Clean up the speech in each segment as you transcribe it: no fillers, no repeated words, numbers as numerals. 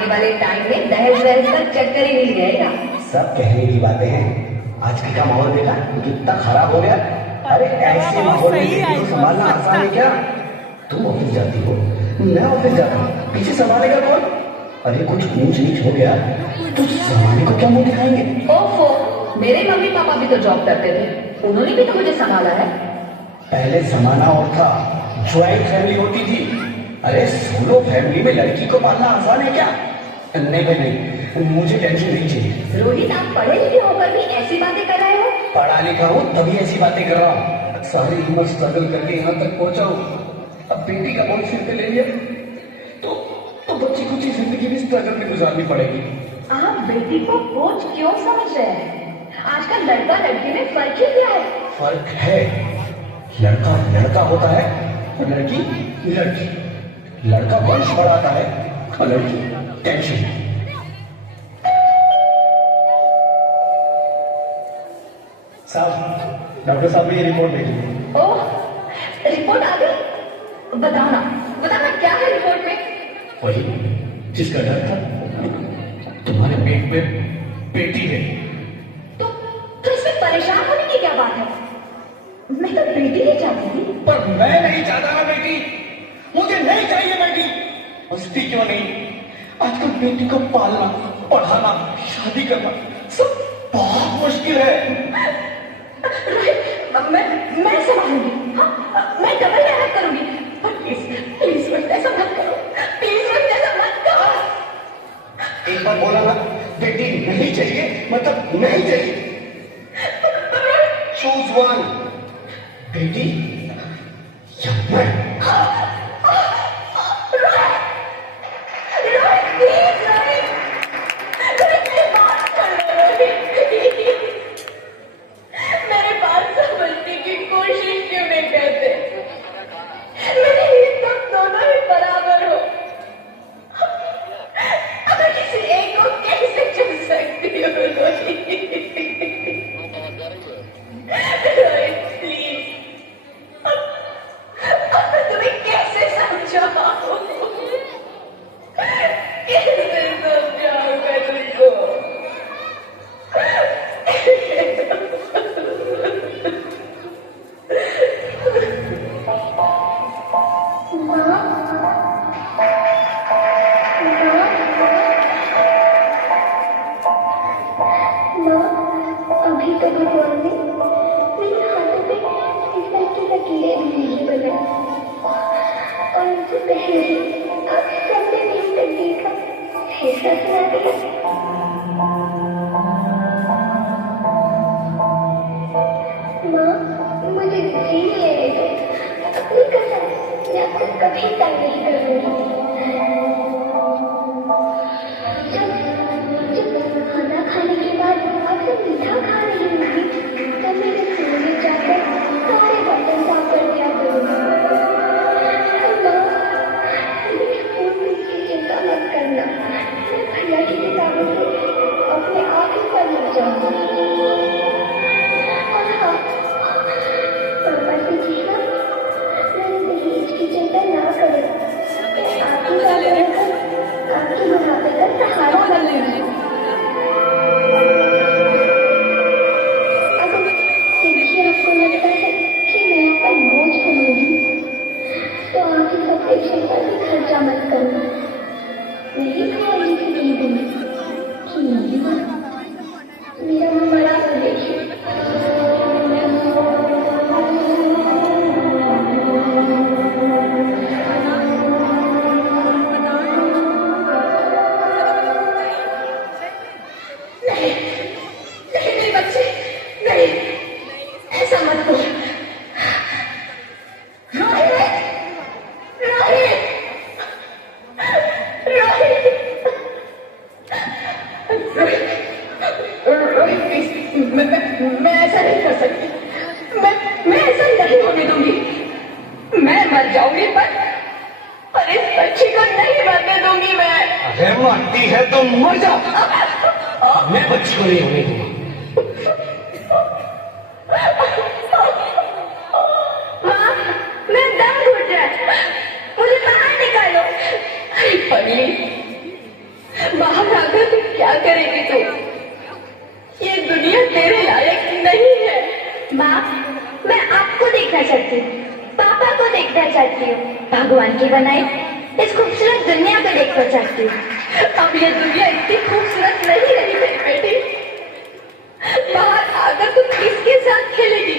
आने वाले टाइम में दहेज वहेज का चक्कर ही नहीं रहेगा। सब कहने की बातें हैं, आजकल का माहौल देखा कितना खराब हो गया। अरे ऐसे माहौल में बेटी को संभालना आसान है क्या? तुम ऑफिस जाती हो, मैं ऑफिस जाता हूँ, पीछे संभालेगा कौन? अरे कुछ ऊंच नीच हो गया तो संभालने को क्या मुंह दिखाएंगे? ओफो, मेरे मम्मी पापा भी तो जॉब करते थे, उन्होंने भी तो मुझे संभाला है। पहले जमाना और था, ज्वाइंट फैमिली होती थी। अरे सोलो फैमिली में लड़की को पालना आसान है क्या? नहीं भाई नहीं, मुझे टेंशन नहीं चाहिए। रोहित, आप पढ़े लिखे होकर भी ऐसी बातें कर रहे हो? पढ़ा लिखा हूँ तभी ऐसी बातें कर रहा हूँ। सारी उम्र स्ट्रगल करके यहाँ तक पहुंचा हूँ, अब बेटी का बोझ सिर पे ले लिया तो बच्ची कुछ ही जिंदगी भी स्ट्रगल में गुजारनी पड़ेगी। आप बेटी को बोझ क्यों समझ रहे हैं? आजकल लड़का लड़की में फर्क ही क्या है? फर्क है, लड़का लड़का होता है और लड़की लड़की। लड़का वंश बढ़ाता है और लड़की टेंशन। साहब, डॉक्टर साहब ने ये रिपोर्ट भेजी। ओह, रिपोर्ट आ गई? बताना बताना क्या है रिपोर्ट में? वही जिसका डर था, तुम्हारे पेट में बेटी है। तो इसमें परेशान होने की क्या बात है? मैं तो बेटी ही चाहती थी। पर मैं नहीं चाहता ना बेटी, मुझे नहीं चाहिए बेटी। हंसती क्यों नहीं? आजकल बेटी को पालना, पढ़ाना, शादी करना सब बहुत मुश्किल है। मैं संभालूंगी, हाँ, मैं डबल मेहनत करूंगी। पर प्लीज प्लीज मुझे ऐसा मत करो, प्लीज मुझे ऐसा मत करो। एक बार बोला ना, बेटी नहीं चाहिए मतलब नहीं चाहिए। चूज वन, बेटी या मैं। मेरे बात समझने की कोशिश क्यों नहीं करते? मेरे लिए तुम दोनों ही बराबर हो। अगर किसी एक को कैसे चुन सकती हो रोहित? प्लीज, अब मैं तुम्हें कैसे समझाऊं? कैसे समझाऊंगा तुझको? अभी तो भगवान ने मेरे हाथों पे फिसल की लकीरें भी नहीं बनाई, और उनसे पहले ही आप सबने मेरी तकदीर का फैसला सुना दिया। माँ, मुझे जीने लेने दो, अपनी कसम, मैं आपको कभी तंग नहीं करूंगी। जब खाना खाने के बाद आपसे मीठा खा रही होगी, तब मेरे सोने जाकर सारे बर्तन साफ कर दिया करूंगी। मेरे फोन की चिंता मत करना, मैं भैया की किताबों से अपने आप ही पढ़ लग जाऊंगी। और हाँ, पापा से कहना मेरे दहेज की चिंता ना करें, आपकी बात रहकर आपके बुढ़ापे का सहारा बन लेंगे। अगर देखिए आपको लगता है कि मैं आप पर बोझ बनूंगी, तो आप इस ऑपरेशन पर भी खर्चा मत करना। नहीं भैया जी से कह दूंगी कि मेरी माँ मेरा बड़ा प्रदेश है। मैं ऐसा नहीं कर सकती। मैं ऐसा नहीं होने दूंगी। मैं मर जाऊंगी पर इस बच्ची को नहीं मरने दूंगी मैं। अरे मरती है तो मर जा, मैं बच्ची को नहीं होने दूंगा। माँ, मैं दम घुट रहा है, मुझे बाहर निकालो। अरे पगली, क्या करेगी तू? ये दुनिया तेरे लायक नहीं है। माँ, मैं आपको देखना चाहती हूँ, पापा को देखना चाहती हूँ, भगवान की बनाई इस खूबसूरत दुनिया को देखना चाहती हूँ। अब ये दुनिया इतनी खूबसूरत नहीं रही मेरी बेटी। बाहर आकर तू किसके साथ खेलेगी?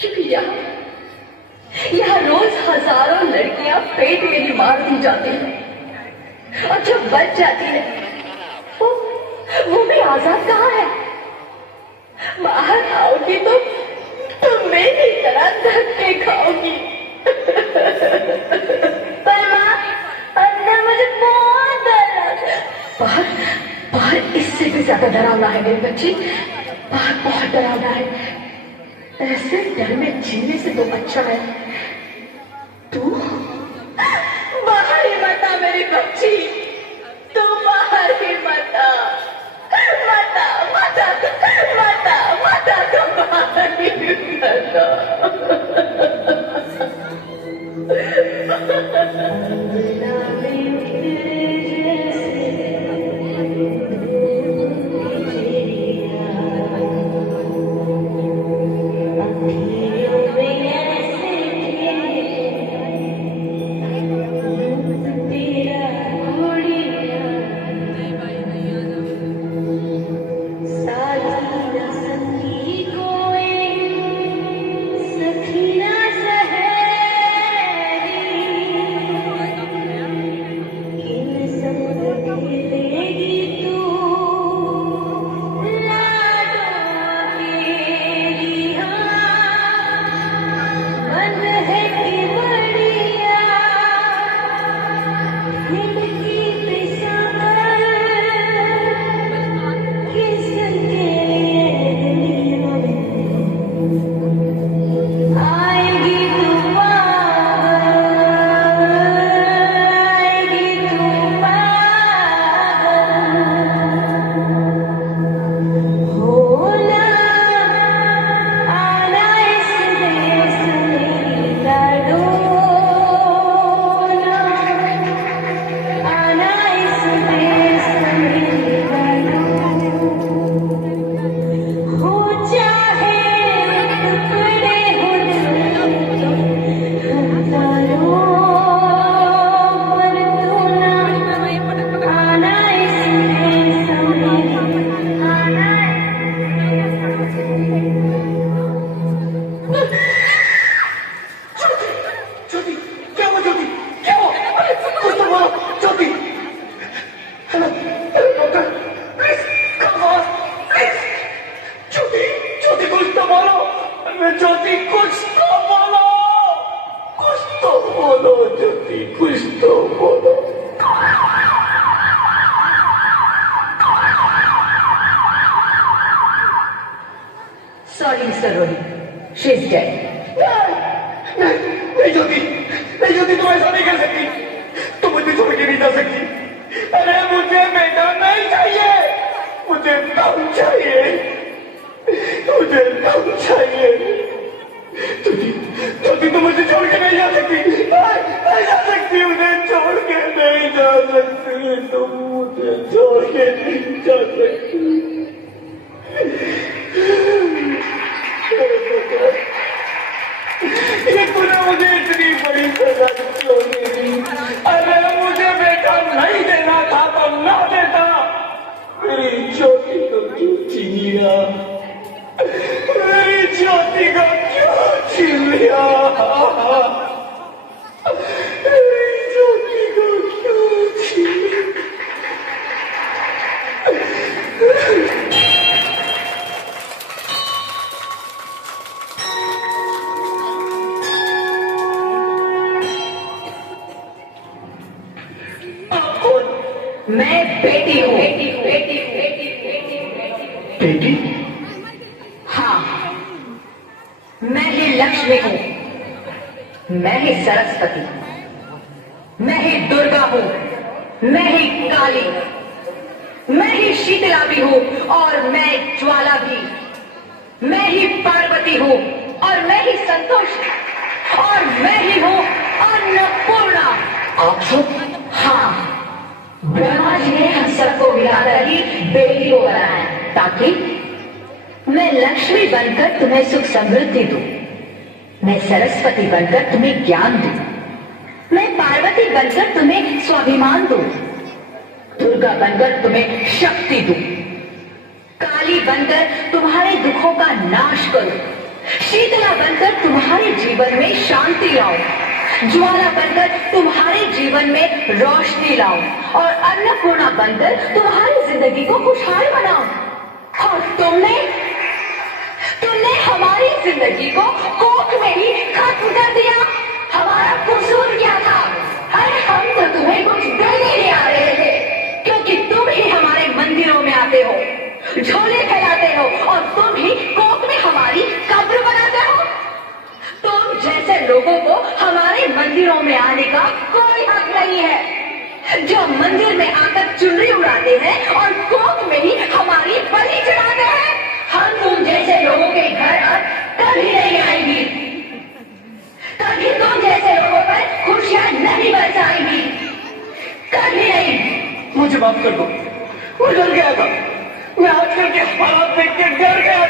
क्योंकि यहाँ रोज हजारों लड़कियां पेट में ही मार दी जाती हैं और जब बच जाती है वो भी आजाद कहाँ है? बाहर आओगी तो मेरी तरह धक्के खाओगी। पर माँ, अंदर मुझे बहुत डर लग रहा है। बाहर इससे भी ज्यादा डरावना है मेरी बच्ची। बाहर बहुत डरावना है। ऐसे डर में जीने से तो अच्छा है तू बाहर ही मत आ मेरी बच्ची। तू बाहर ही मत आ। मत आ, मत आ, मत आ, मत आ, तू बाहर ही मत आ। Sorry, Mr. Rohit. She's dead. नहीं ज्योति, नहीं ज्योति, तुम ऐसा नहीं कर सकती। तुम मुझे छोड़ के नहीं जा सकती। अरे मुझे बेटा नहीं चाहिए, मुझे काम चाहिए, मुझे काम चाहिए। ज्योति, ज्योति, तुम मुझे छोड़ के नहीं जा सकती। नहीं जा सकती, मुझे छोड़ के नहीं जा सकती। तुम मुझे छोड़ के नहीं जा सकती। ये तूने मुझे इतनी बड़ी सजा क्यों दे दी? अरे मुझे बेटा नहीं देना था तो ना देता। मेरी ज्योति को क्यों छीन लिया? मेरी ज्योति को क्यों छीन लिया? मेरी ज्योति को क्यों छीन लिया? मैं बेटी हूँ। बेटी? हाँ, मैं ही लक्ष्मी हूँ, मैं ही सरस्वती, मैं ही दुर्गा हूँ, मैं ही काली, मैं ही शीतला भी हूँ और मैं ज्वाला भी, मैं ही पार्वती हूँ और मैं ही संतोष और मैं ही हूँ अन्नपूर्णा। आप सब? हाँ, ब्रह्मा जी ने सबको मिलाकर ही बेटी को बनाया, ताकि मैं लक्ष्मी बनकर तुम्हें सुख समृद्धि दूं, मैं सरस्वती बनकर तुम्हें ज्ञान दूं, मैं पार्वती बनकर तुम्हें स्वाभिमान दूं, दुर्गा बनकर तुम्हें शक्ति दूं, काली बनकर तुम्हारे दुखों का नाश करूं, शीतला बनकर तुम्हारे जीवन में शांति लाऊं, ज्वाला बनकर तुम्हारे जीवन में रोशनी लाऊं और अन्नपूर्णा बनकर तुम्हारी जिंदगी को खुशहाल बनाऊं। और तुमने हमारी जिंदगी को कोख में ही खत्म कर दिया। हमारा कसूर क्या था? अरे हम तो तुम्हें कुछ देने ही आ रहे थे, क्योंकि तुम ही हमारे मंदिरों में आते हो, झोले फैलाते हो और तुम ही कोख में हमारी कब्र बनाते हो। तुम जैसे लोगों को हमारे मंदिरों में आने का कोई हक नहीं है, जो मंदिर में आकर चुनरी उड़ाते हैं और कोख में ही हमारी बलि चढ़ाते हैं। हम तुम जैसे लोगों के घर अब कभी नहीं आएंगी, कभी तुम जैसे लोगों पर खुशियां नहीं बरसाएंगी, कभी नहीं। मुझे माफ कर दो, मैं डर गया था। मैं आजकल के हालात देख के डर गया